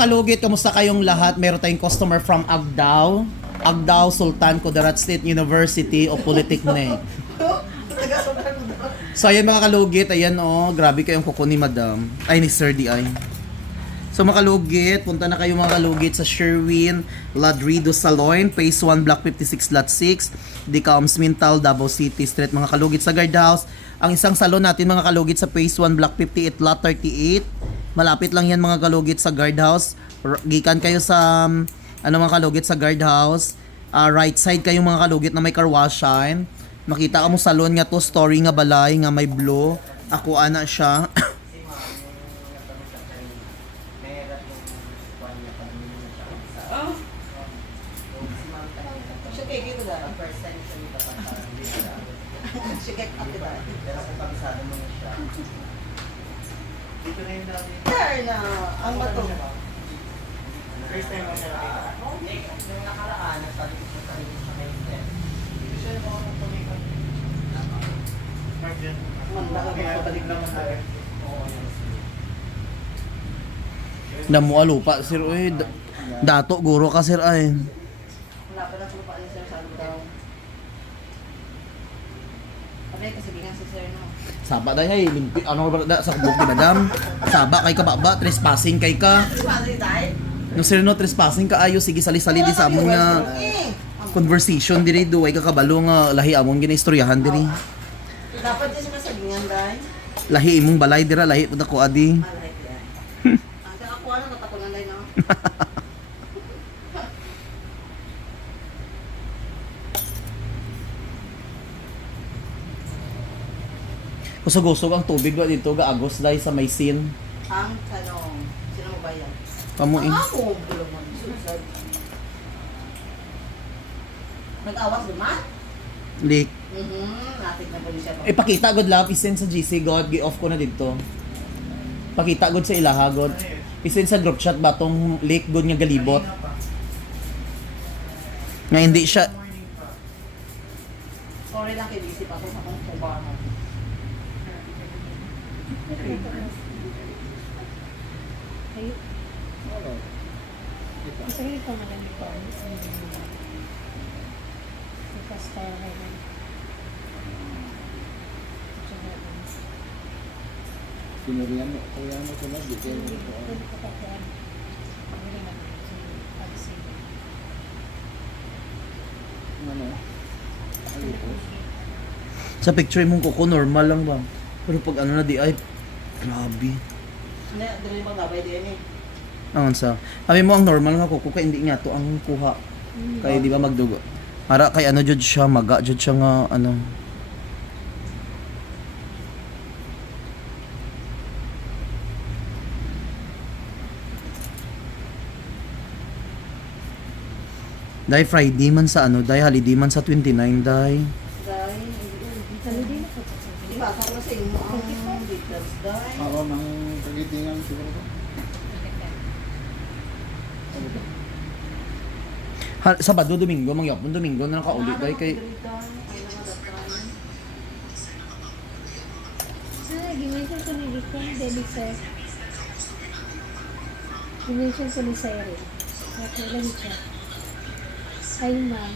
Kalugit, kamusta kayong lahat? Meron tayong customer from Agdao. Agdao Sultan Kudarat State University o Polytechnic. So ayan mga kalugit, ayan oh, grabe kayong kuko ni Madam. Ay ni Sir D.I. So mga kalugit, punta na kayo mga kalugit sa Sherwin Ladrido Salon, Phase 1, Block 56, Lot 6, Decoms Mintal, Davao City Street mga kalugit sa guardhouse. Ang isang salon natin mga kalugit sa Phase 1, Block 58, Lot 38. Malapit lang yan mga kalugit sa guardhouse. Gikan kayo sa mga kalugit sa guardhouse. Right side kayo mga kalugit na may car washan. Makita ka mo salon nga to, story nga balay nga may blue. Ako ana siya. Ang bato. First time mo siya nakita? Yung nakaraan, nagsabi ko sa sarili sa main step. Hindi siya yung mga nagpalikan. Mark dyan. Kaya balik naman tayo. Oo, yan. Namuha lupa sir oy. Dato guro ka sir ay. Wala pa lang lupa ni Sir Salo daw. Abay, kasi bilang si Sir no. Saba dai hay limpi ano ba da sa kubok ni Madam. Saba kay ka baba, trespassing kay ka. Pwede tayo. No sir no, trespassing ka ayo sige sali-sali di sa amon nga conversation diri duway ka kabalo nga lahi amon gina istoryahan diri. Dapat din sinasabihan dahil. Lahi imong balay dira, lahi pud ako adi. Alright yan. Ang ako ano, natapunan dahil no. Kusog-usog ang tubig ba dito gaagos dai sa may sin. Ang tanong, sino mo ba yan? Kamu eh. Ako, bulo mo. Susad. Nag-awas naman? Lik. Napit na po siya. Ipakita god love isen sa GC god gi-off ko na dito. Pakita god sa ilaha god. Isen sa group chat ba tong lake god nga galibot. Nga hindi siya Sorry lang kay busy pa ako sa kong kubahan. Kasi ito na lang ito. Pastor Heaven. Sinurian mo, kaya mo ito na, di kayo mo ito. Pwede ko tapuan. Ano rin naman ito. Pag-save. Ano? Alipos? sa picture mong kuko normal lang ba. Pero pag ano na di ay grabe. Hindi, dali pa gabay din eh. Angon sa. Sabi mo ang normal nga kuko kay hindi nga to ang kuha. Kay di ba magdugo. Para kay ano jud siya maga jud siya nga ano. Dahil Friday man sa ano, dahil holiday man sa 29 dahil. Dahil, Talo din ako. di ba, ako na sa inyo ang details dahil. Ako ng pagitingan siguro ko. Sabado, Domingo, mangyapon Domingo na nakaulit dahil kay Gimension ko ni Rico, David sir. Gimension ko ni Sir. Okay, lang siya. Ay, ma'am.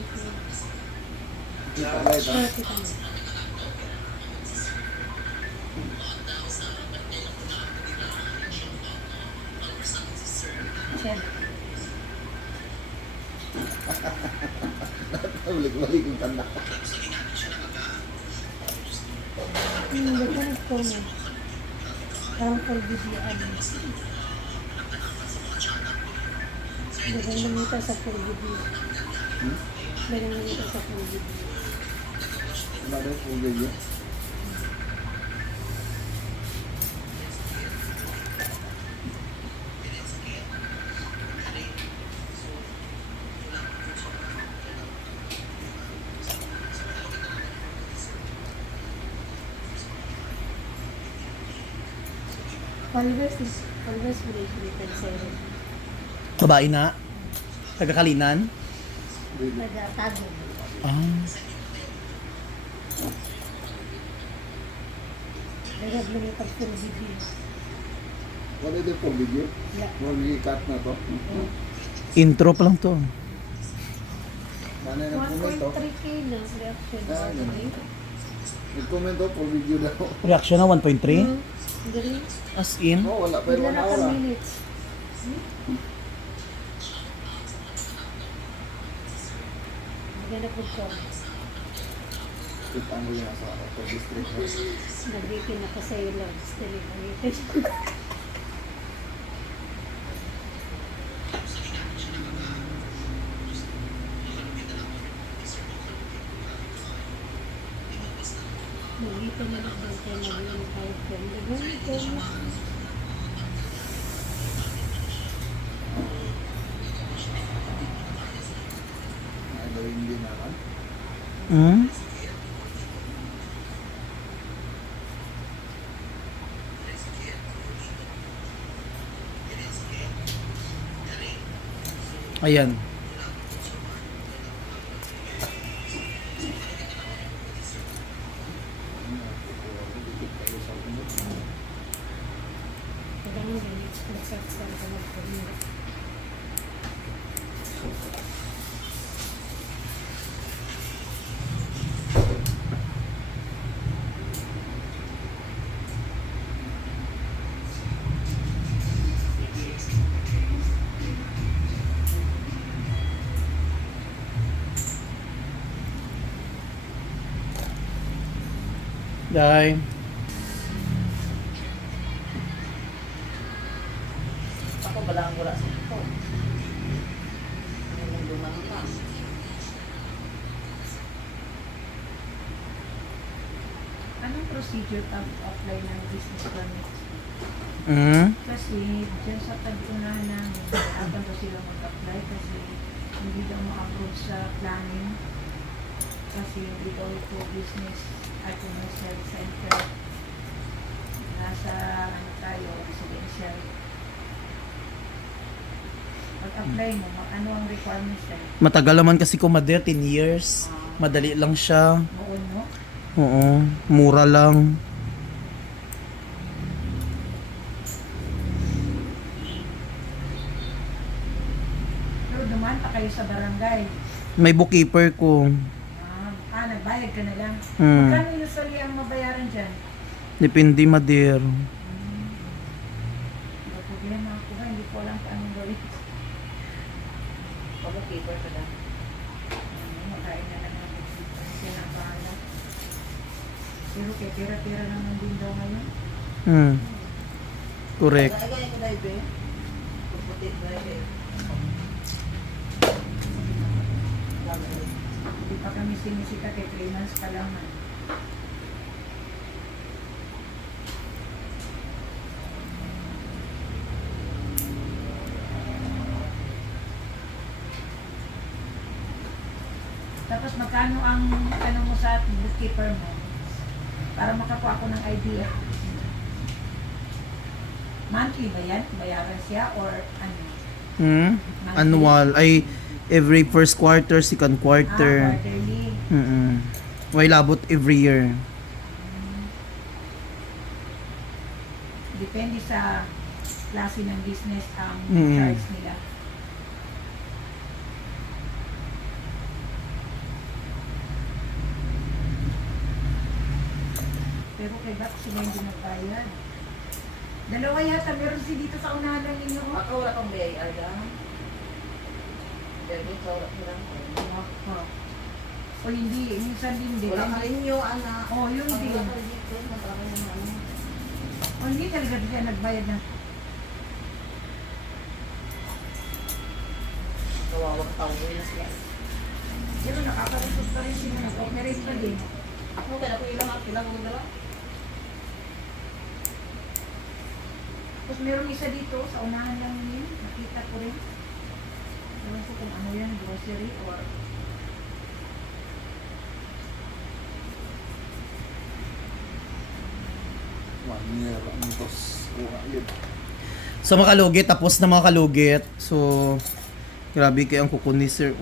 Kita ba ito? Kita mo. Siya. Balik-balik yung tanda. Dagan ko mo. Parang pag-videoan. Dagan lang ito sa pag-video. Dagan lang ito sa pag-video. Ano daw po video? Always related sa babae na. Tagakalinan. nagatago. Ah. Nagad mo yung pag-video. Wala din po video. Yeah. Mag-cut na to. Intro pa lang to. Ano yung nag-comment to? 1.3K na reaction. Ah, ganun. Nag-comment to for video daw. Reaction na 1.3? Dali. As in? Oh, wala pa Bigla yung 1 na hour ka ah. minutes. Bigla na po siya. Kita mo yun sa auto district. Nagbikin ako sa iyo lang. Dali, nagbikin. Nagbikin na lang daw kayo na yung kahit kung nagbikin na. Ano hindi naman. Hmm? Ayan. Kailangan minutes kung saan ka mag-commute. Dahil. Ako balang wala sa ito. Yung dumang pa. Anong procedure pag apply ng business permit? Hmm? Kasi dyan sa tag-unahan namin, dapat daw sila mag-apply kasi hindi daw ma-approve sa planning. Kasi hindi daw ito business at commercial center. Nasa ano tayo, residential. Pag-apply mo, ano ang requirements tayo? Matagal naman kasi kumader, 10 years. Madali lang siya. Noon, no? Oo. Mura lang. Pero dumaan pa kayo sa barangay. May bookkeeper ko. Nagbayad ka na lang. Hmm. Magkano usually ang mabayaran dyan? Depende, mader. May problema ako ba? Hindi ko alam paano gawin. Pag-keeper ka lang. Makain na lang ako. Kasi na bahala. Pero kaya tira-tira naman din daw ngayon. Hmm. Correct. Ay, ganyan ko na ibe. Puputin na ibe. Hindi pa kami sinisika kay 3 months pa lang. Tapos magkano ang ano mo sa bookkeeper mo? Para makakuha ko ng idea. Monthly ba yan? Bayaran siya or ano? Hmm? Annual. Ay, every first quarter, second quarter. Quarterly. Mm. May labot every year. Depende sa klase ng business ang Mm. charge nila. Pero kay Bax sila hindi magbayad. Dalawa yata meron si dito sa unahan lang ninyo. oh. Ako wala kang BIR lang. Pero dito wala ko lang. Ako. O hindi, minsan din. Wala ka rin yung anak. Oh, yun Pag din. wala ka dito, matraka yung ano. O hindi talaga siya nagbayad na. Kawawag tao na siya. Pero nakakalusot pa rin sila. Nag-operate pa din. Ako kaya ko ilang ako ilang dala. Tapos meron isa dito sa unahan lang yun. Nakita ko rin. Ewan ko kung ano yan, grocery or... One year ang tos. Kuha yun. So mga kalugit, tapos na mga kalugit. So, grabe kayo ang kukunin, sir.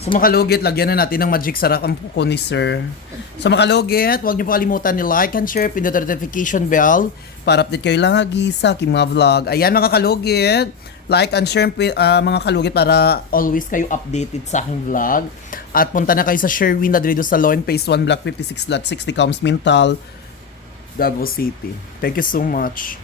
Sa mga kalugit, lagyan na natin ng magic sarap ang kuko ni Sir. Sa mga kalugit, huwag niyo po kalimutan ni like and share, pindot ang notification bell para update kayo lang lagi sa aking mga vlog. Ayan mga kalugit, like and share mga kalugit para always kayo updated sa aking vlog. At punta na kayo sa Sherwin Ladrido Salon, Phase 1, Block 56, Lot 60, Coms Mintal, Davao City. Thank you so much.